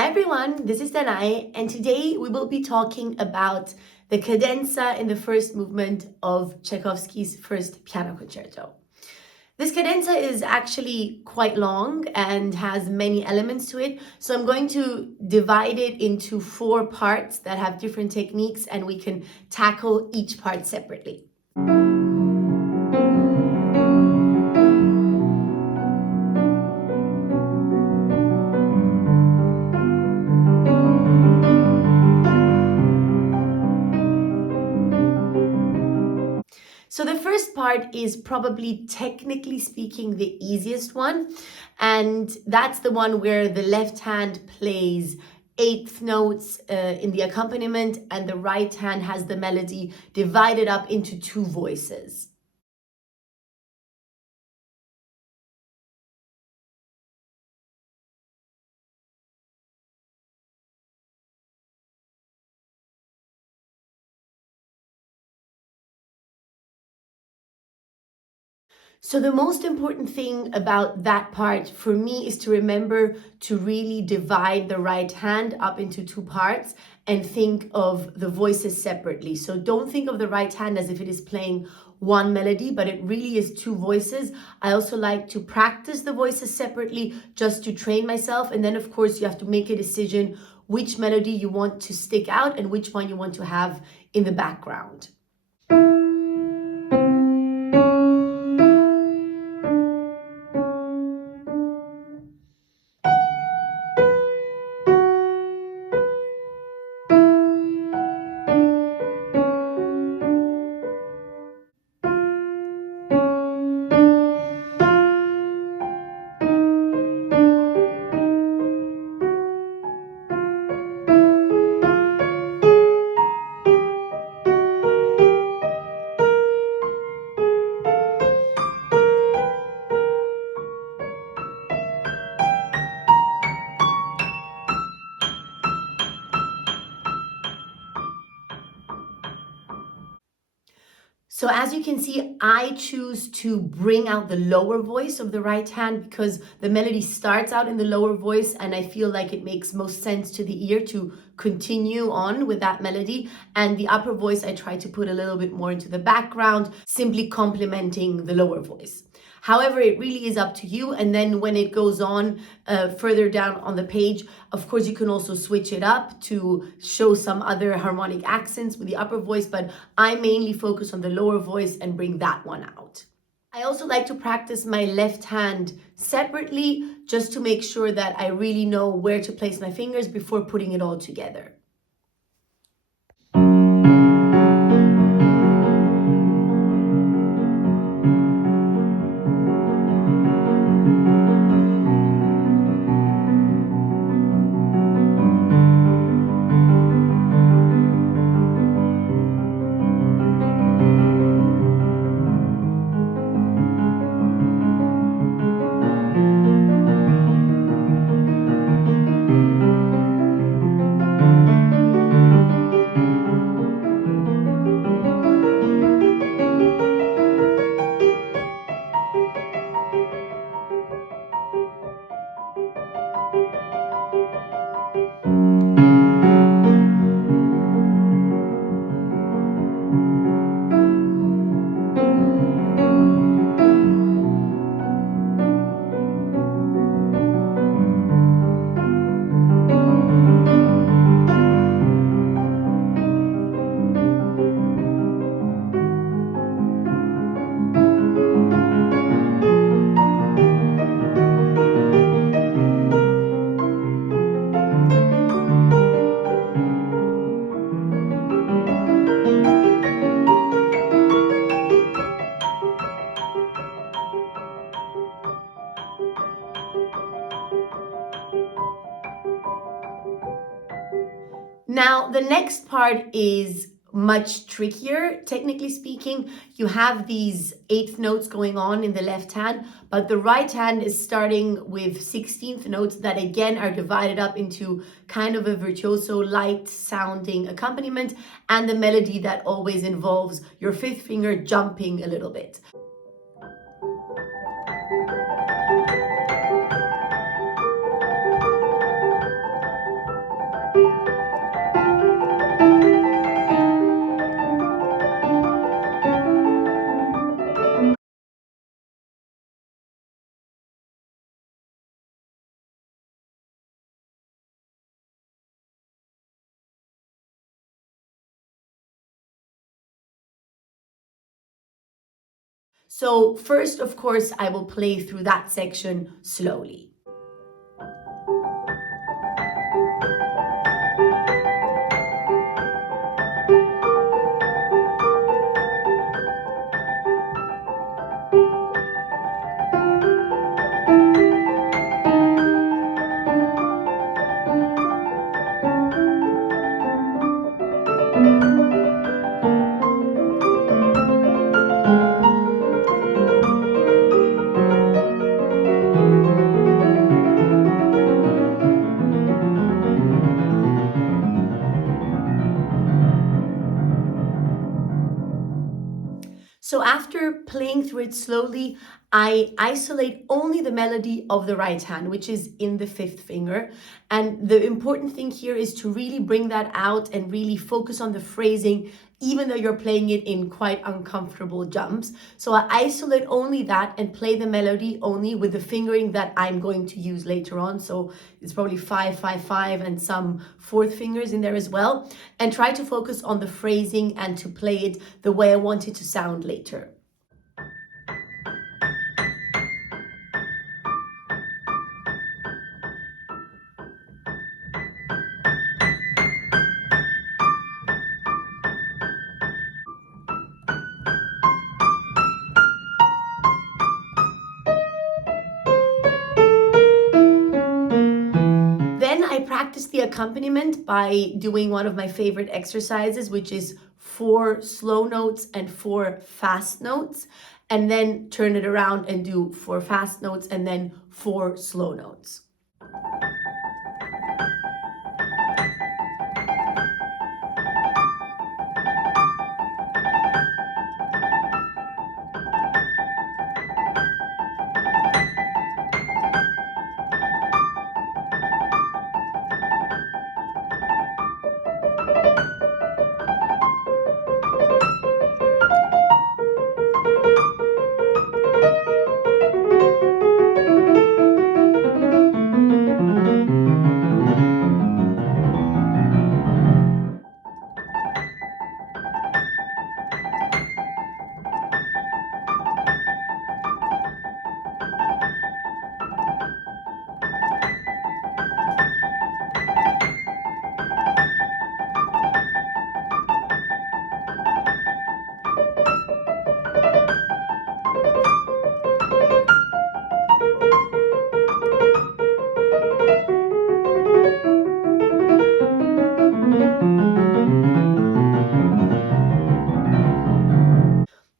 Hi everyone, this is Danai, and today we will be talking about the cadenza in the first movement of Tchaikovsky's first piano concerto. This cadenza is actually quite long and has many elements to it, so I'm going to divide it into 4 parts that have different techniques, and we can tackle each part separately. So the first part is probably, technically speaking, the easiest one, and that's the one where the left hand plays eighth notes in the accompaniment, and the right hand has the melody divided up into 2 voices. So the most important thing about that part for me is to remember to really divide the right hand up into 2 parts and think of the voices separately. So don't think of the right hand as if it is playing one melody, but it really is 2 voices. I also like to practice the voices separately just to train myself. And then of course you have to make a decision which melody you want to stick out and which one you want to have in the background. So as you can see, I choose to bring out the lower voice of the right hand because the melody starts out in the lower voice, and I feel like it makes most sense to the ear to continue on with that melody. And the upper voice, I try to put a little bit more into the background, simply complementing the lower voice. However, it really is up to you. And then when it goes on further down on the page, of course, you can also switch it up to show some other harmonic accents with the upper voice, but I mainly focus on the lower voice and bring that one out. I also like to practice my left hand separately just to make sure that I really know where to place my fingers before putting it all together. Now, the next part is much trickier. Technically speaking, you have these 8th notes going on in the left hand, but the right hand is starting with 16th notes that again are divided up into kind of a virtuoso, light sounding accompaniment, and the melody that always involves your 5th finger jumping a little bit. So first, of course, I will play through that section slowly. So after playing through it slowly, I isolate only the melody of the right hand, which is in the fifth finger. And the important thing here is to really bring that out and really focus on the phrasing, even though you're playing it in quite uncomfortable jumps. So I isolate only that and play the melody only with the fingering that I'm going to use later on. So it's probably 5, 5, 5 and some fourth fingers in there as well. And try to focus on the phrasing and to play it the way I want it to sound later. Then I practice the accompaniment by doing one of my favorite exercises, which is 4 slow notes and 4 fast notes, and then turn it around and do 4 fast notes and then 4 slow notes.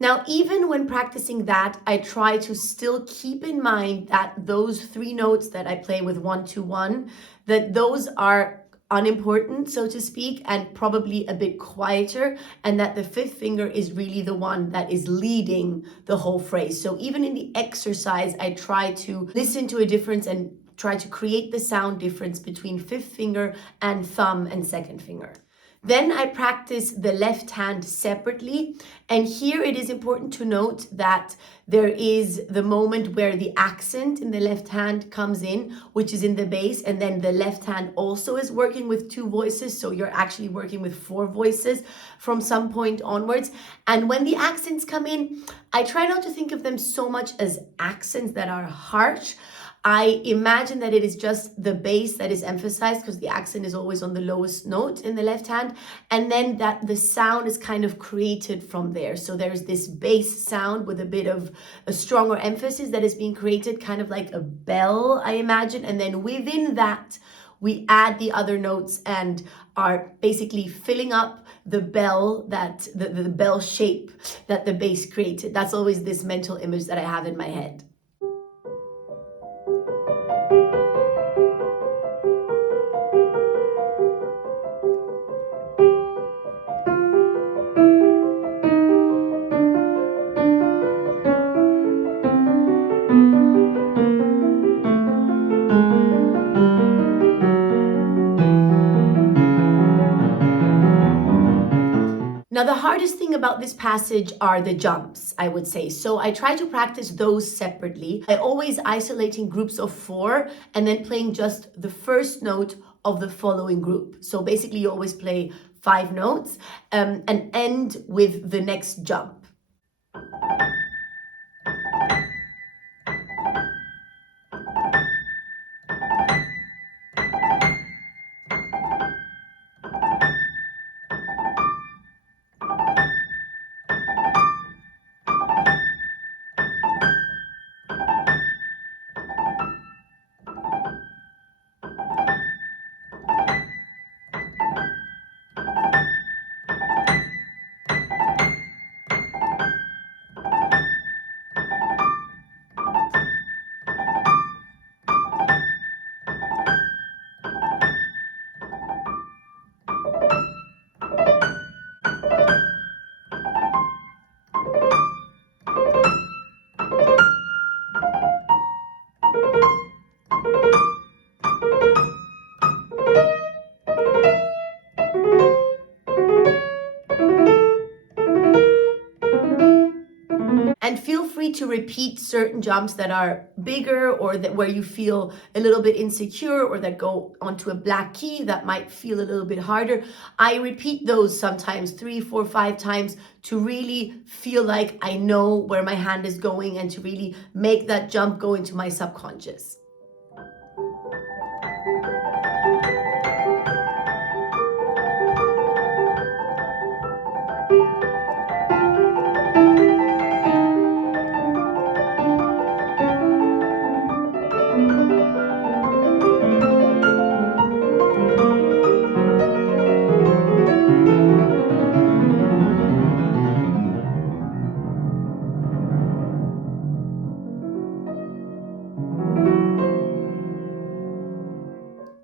Now, even when practicing that, I try to still keep in mind that those 3 notes that I play with 1, 2, 1, that those are unimportant, so to speak, and probably a bit quieter, and that the fifth finger is really the one that is leading the whole phrase. So even in the exercise, I try to listen to a difference and try to create the sound difference between fifth finger and thumb and second finger. Then I practice the left hand separately. And here it is important to note that there is the moment where the accent in the left hand comes in, which is in the bass. And then the left hand also is working with 2 voices. So you're actually working with 4 voices from some point onwards. And when the accents come in, I try not to think of them so much as accents that are harsh. I imagine that it is just the bass that is emphasized because the accent is always on the lowest note in the left hand, and then that the sound is kind of created from there. So there's this bass sound with a bit of a stronger emphasis that is being created, kind of like a bell, I imagine, and then within that we add the other notes and are basically filling up the bell, that the bell shape that the bass created. That's always this mental image that I have in my head. Now, the hardest thing about this passage are the jumps, I would say. So I try to practice those separately. I always isolate in groups of 4 and then playing just the first note of the following group. So basically you always play 5 notes and end with the next jump. free to repeat certain jumps that are bigger or that where you feel a little bit insecure or that go onto a black key that might feel a little bit harder. I repeat those sometimes 3, 4, 5 times to really feel like I know where my hand is going and to really make that jump go into my subconscious.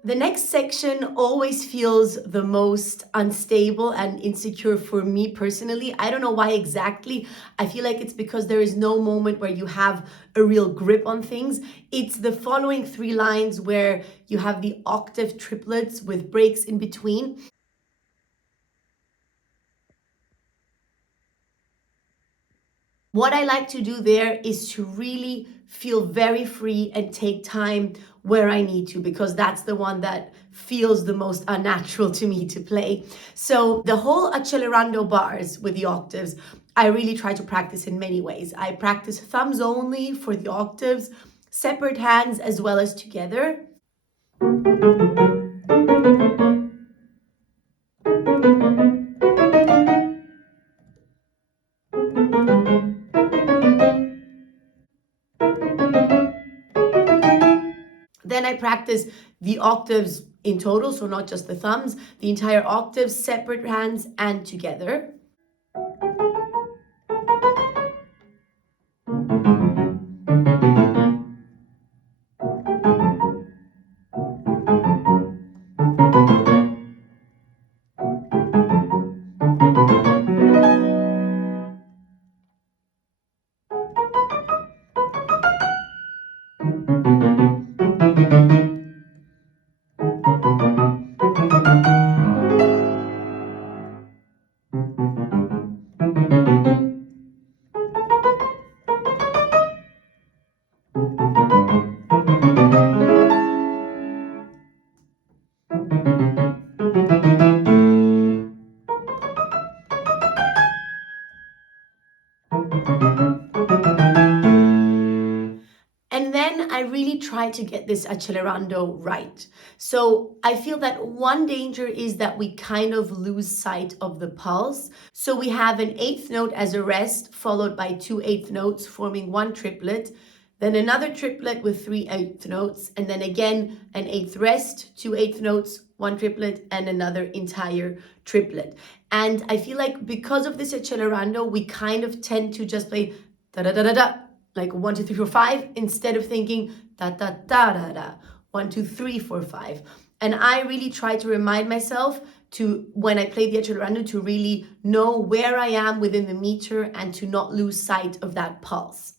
The next section always feels the most unstable and insecure for me personally. I don't know why exactly. I feel like it's because there is no moment where you have a real grip on things. It's the following 3 lines where you have the octave triplets with breaks in between. What I like to do there is to really feel very free and take time where I need to, because that's the one that feels the most unnatural to me to play. So the whole accelerando bars with the octaves, I really try to practice in many ways. I practice thumbs only for the octaves, separate hands as well as together. Then I practice the octaves in total, so not just the thumbs, the entire octaves, separate hands and together. And then I really try to get this accelerando right. So I feel that one danger is that we kind of lose sight of the pulse. So we have an eighth note as a rest, followed by 2 eighth notes, forming one triplet, then another triplet with 3 eighth notes, and then again an eighth rest, 2 eighth notes, one triplet, and another entire triplet. And I feel like because of this accelerando, we kind of tend to just play da da da da da, like 1, 2, 3, 4, 5, instead of thinking da da da da da, 1, 2, 3, 4, 5. And I really try to remind myself to, when I play the accelerando, to really know where I am within the meter and to not lose sight of that pulse.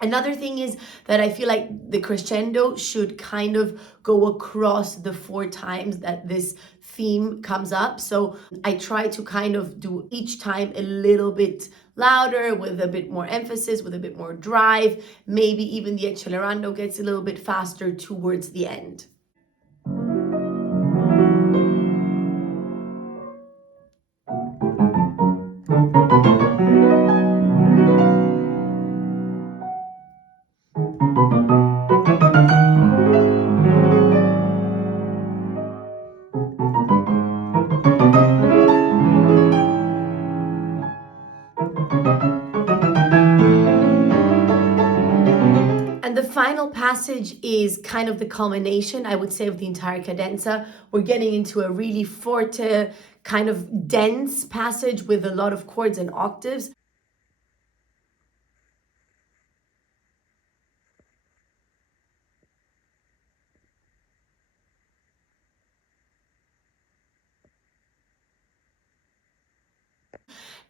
Another thing is that I feel like the crescendo should kind of go across the 4 times that this theme comes up. So I try to kind of do each time a little bit louder, with a bit more emphasis, with a bit more drive. Maybe even the accelerando gets a little bit faster towards the end. And the final passage is kind of the culmination, I would say, of the entire cadenza. We're getting into a really forte, kind of dense passage with a lot of chords and octaves.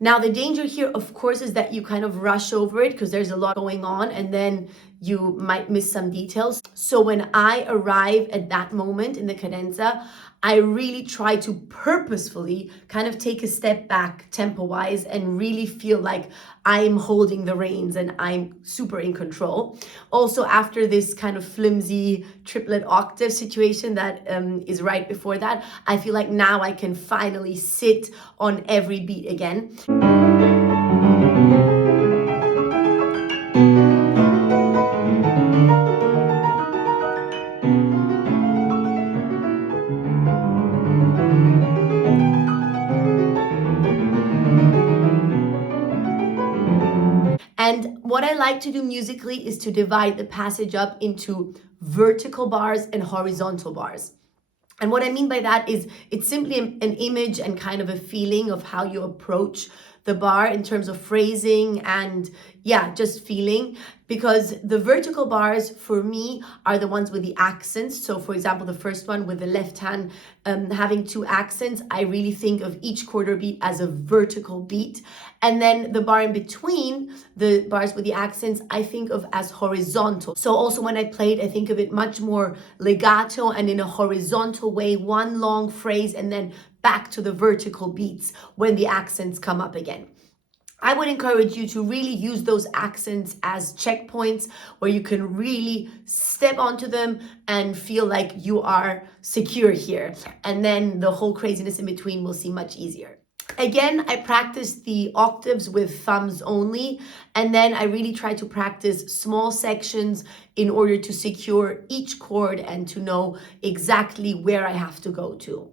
Now, the danger here, of course, is that you kind of rush over it because there's a lot going on and then you might miss some details. So when I arrive at that moment in the cadenza, I really try to purposefully kind of take a step back tempo-wise and really feel like I'm holding the reins and I'm super in control. Also, after this kind of flimsy triplet octave situation that is right before that, I feel like now I can finally sit on every beat again. And what I like to do musically is to divide the passage up into vertical bars and horizontal bars. And what I mean by that is it's simply an image and kind of a feeling of how you approach the bar in terms of phrasing and just feeling, because the vertical bars for me are the ones with the accents. So for example, the first one with the left hand having two accents, I really think of each quarter beat as a vertical beat. And then the bar in between the bars with the accents, I think of as horizontal. So also when I play it, I think of it much more legato and in a horizontal way, one long phrase and then back to the vertical beats when the accents come up again. I would encourage you to really use those accents as checkpoints where you can really step onto them and feel like you are secure here. And then the whole craziness in between will seem much easier. Again, I practice the octaves with thumbs only, and then I really try to practice small sections in order to secure each chord and to know exactly where I have to go to.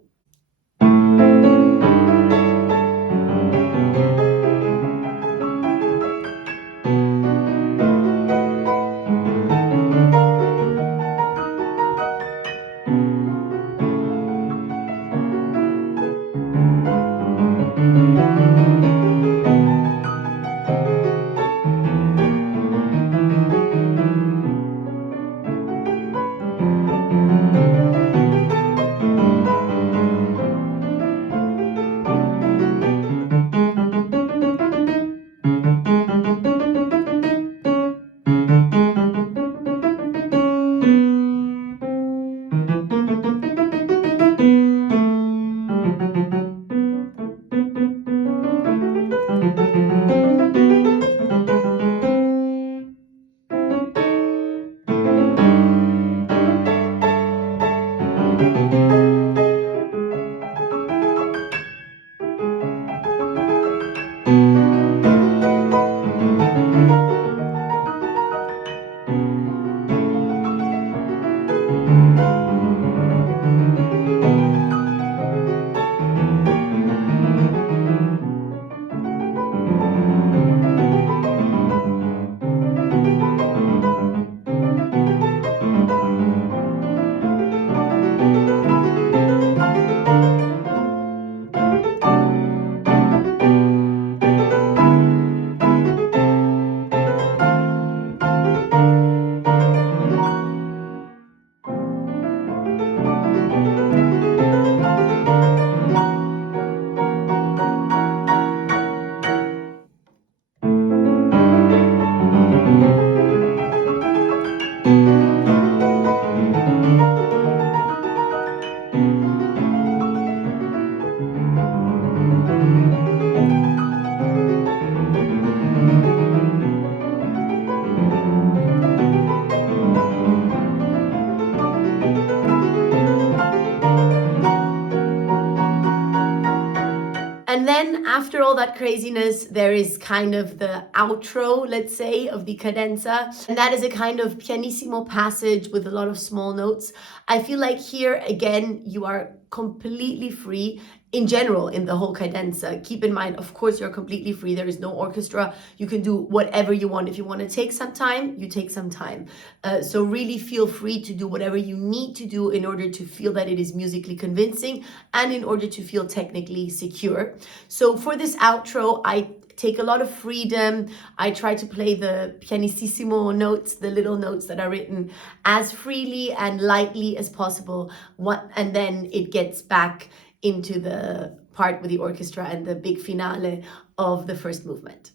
And then after all that craziness, there is kind of the outro, let's say, of the cadenza. And that is a kind of pianissimo passage with a lot of small notes. I feel like here, again, you are completely free in general in the whole cadenza. Keep in mind, of course, you're completely free. There is no orchestra. You can do whatever you want. If you want to take some time, you take some time. So really feel free to do whatever you need to do in order to feel that it is musically convincing and in order to feel technically secure. So for this outro, I take a lot of freedom. I try to play the pianissimo notes, the little notes that are written, as freely and lightly as possible. And then it gets back into the part with the orchestra and the big finale of the first movement.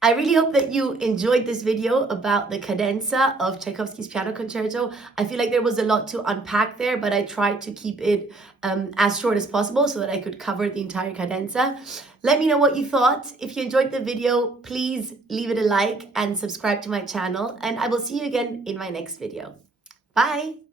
I really hope that you enjoyed this video about the cadenza of Tchaikovsky's piano concerto. I feel like there was a lot to unpack there, but I tried to keep it as short as possible so that I could cover the entire cadenza. Let me know what you thought. If you enjoyed the video, please leave it a like and subscribe to my channel, and I will see you again in my next video. Bye!